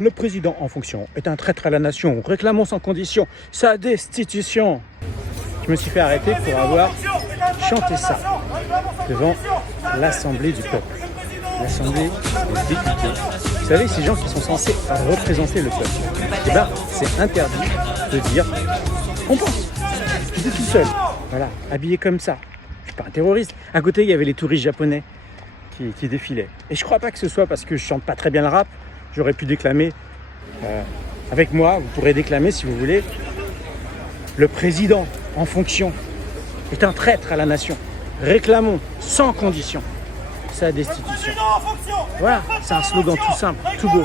Le président en fonction est un traître à la nation. Réclamons sans condition sa destitution. Je me suis fait arrêter pour avoir chanté ça devant l'Assemblée du peuple, l'Assemblée des députés. Vous savez, ces gens qui sont censés représenter le peuple, eh ben, c'est interdit de dire qu'on pense. J'étais tout seul, voilà, habillé comme ça. Je suis pas un terroriste. À côté, il y avait les touristes japonais qui défilaient. Et je crois pas que ce soit parce que je chante pas très bien le rap. J'aurais pu déclamer avec moi, vous pourrez déclamer si vous voulez. Le président en fonction est un traître à la nation. Réclamons sans condition sa destitution. Voilà, c'est un slogan tout simple, tout beau,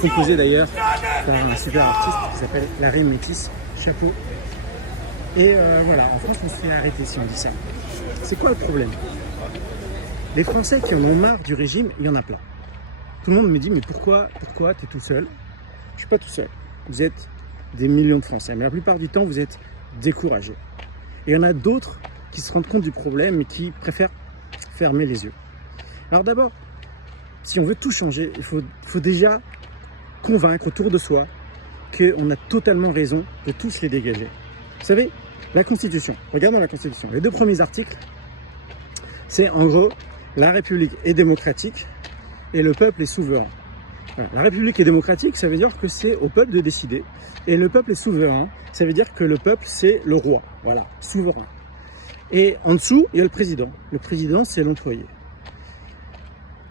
composé d'ailleurs par un super artiste qui s'appelle Larry Métis, chapeau. Et voilà, en France on se fait arrêter si on dit ça. C'est quoi le problème? Les Français qui en ont marre du régime, il y en a plein. Tout le monde me dit, mais pourquoi tu es tout seul? Je ne suis pas tout seul. Vous êtes des millions de Français, mais la plupart du temps, vous êtes découragés. Et il y en a d'autres qui se rendent compte du problème et qui préfèrent fermer les yeux. Alors d'abord, si on veut tout changer, il faut déjà convaincre autour de soi qu'on a totalement raison de tous les dégager. Vous savez, la Constitution, regardons la Constitution. Les deux premiers articles, c'est en gros, la République est démocratique et le peuple est souverain. Voilà. La République est démocratique, ça veut dire que c'est au peuple de décider. Et le peuple est souverain, ça veut dire que le peuple, c'est le roi. Voilà, souverain. Et en dessous, il y a le président. Le président, c'est l'employé.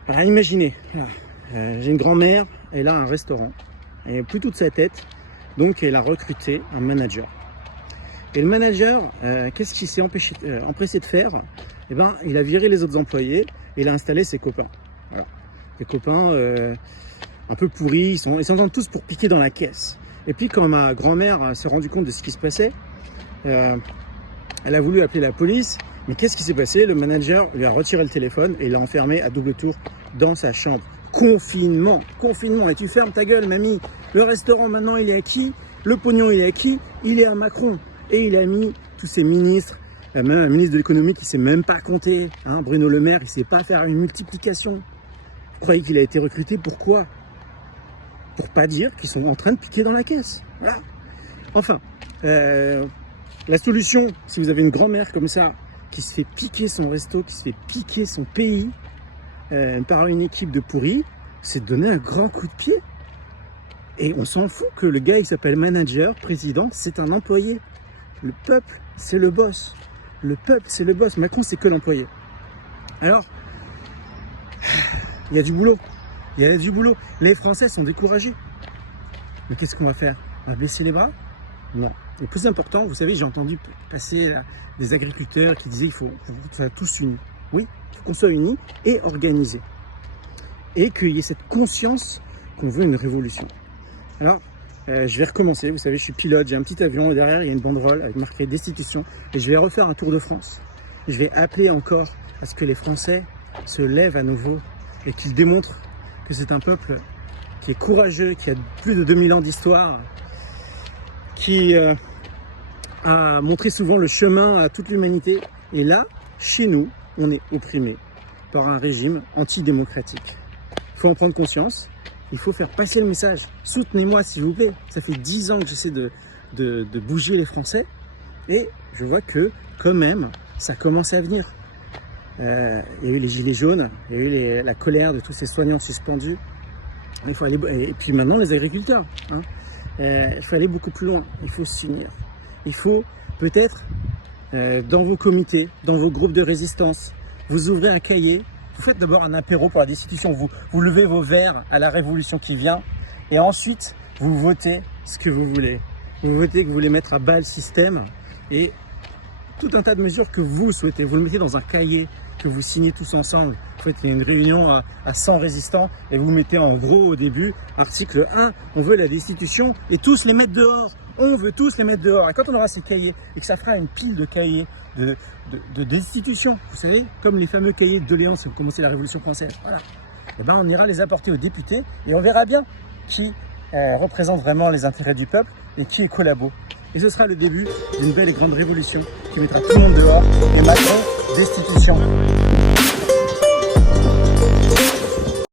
Alors imaginez, j'ai une grand-mère, elle a un restaurant. Elle n'a plus toute sa tête, donc elle a recruté un manager. Et le manager, qu'est-ce qu'il s'est empressé de faire? Eh ben, il a viré les autres employés et il a installé ses copains. Voilà. Les copains un peu pourris, ils s'entendent tous pour piquer dans la caisse. Et puis quand ma grand-mère s'est rendue compte de ce qui se passait, elle a voulu appeler la police. Mais qu'est-ce qui s'est passé? Le manager lui a retiré le téléphone et l'a enfermé à double tour dans sa chambre. Confinement, confinement. Et tu fermes ta gueule, mamie. Le restaurant maintenant, il est à qui? Le pognon, il est à qui? Il est à Macron. Et il a mis tous ses ministres, même un ministre de l'économie qui ne sait même pas compter. Hein, Bruno Le Maire, il ne sait pas faire une multiplication. Vous croyez qu'il a été recruté? Pourquoi? Pour pas dire qu'ils sont en train de piquer dans la caisse. Voilà. Enfin, la solution, si vous avez une grand-mère comme ça, qui se fait piquer son resto, qui se fait piquer son pays par une équipe de pourris, c'est de donner un grand coup de pied. Et on s'en fout que le gars, il s'appelle manager, président, c'est un employé. Le peuple, c'est le boss. Le peuple, c'est le boss. Macron, c'est que l'employé. Alors, il y a du boulot. Il y a du boulot. Les Français sont découragés. Mais qu'est-ce qu'on va faire? On va baisser les bras? Non. Le plus important, vous savez, j'ai entendu passer des agriculteurs qui disaient qu'il faut être tous unis. Oui, il faut qu'on soit unis et organisés. Et qu'il y ait cette conscience qu'on veut une révolution. Alors, je vais recommencer. Vous savez, je suis pilote, j'ai un petit avion et derrière, il y a une banderole avec marqué destitution. Et je vais refaire un tour de France. Et je vais appeler encore à ce que les Français se lèvent à nouveau et qu'ils démontrent que c'est un peuple qui est courageux, qui a plus de 2000 ans d'histoire, qui a montré souvent le chemin à toute l'humanité. Et là, chez nous, on est opprimé par un régime antidémocratique. Il faut en prendre conscience. Il faut faire passer le message. Soutenez-moi s'il vous plaît. Ça fait 10 ans que j'essaie de bouger les Français. Et je vois que quand même, ça commence à venir. Il y a eu les gilets jaunes, il y a eu la colère de tous ces soignants suspendus. Il faut aller, et puis maintenant les agriculteurs. Hein. Il faut aller beaucoup plus loin. Il faut s'unir. Il faut peut-être, dans vos comités, dans vos groupes de résistance, vous ouvrez un cahier. Vous faites d'abord un apéro pour la destitution, vous levez vos verres à la révolution qui vient et ensuite vous votez ce que vous voulez. Vous votez que vous voulez mettre à bas le système et tout un tas de mesures que vous souhaitez. Vous le mettez dans un cahier que vous signez tous ensemble. En fait, il y a une réunion à 100 résistants et vous mettez en gros au début, article 1, on veut la destitution et tous les mettre dehors. On veut tous les mettre dehors. Et quand on aura ces cahiers et que ça fera une pile de cahiers de destitution, vous savez, comme les fameux cahiers de doléances qui ont commencé la Révolution française, voilà. Et ben on ira les apporter aux députés et on verra bien qui représente vraiment les intérêts du peuple et qui est collabo. Et ce sera le début d'une belle et grande révolution qui mettra tout le monde dehors. Et Macron, destitution.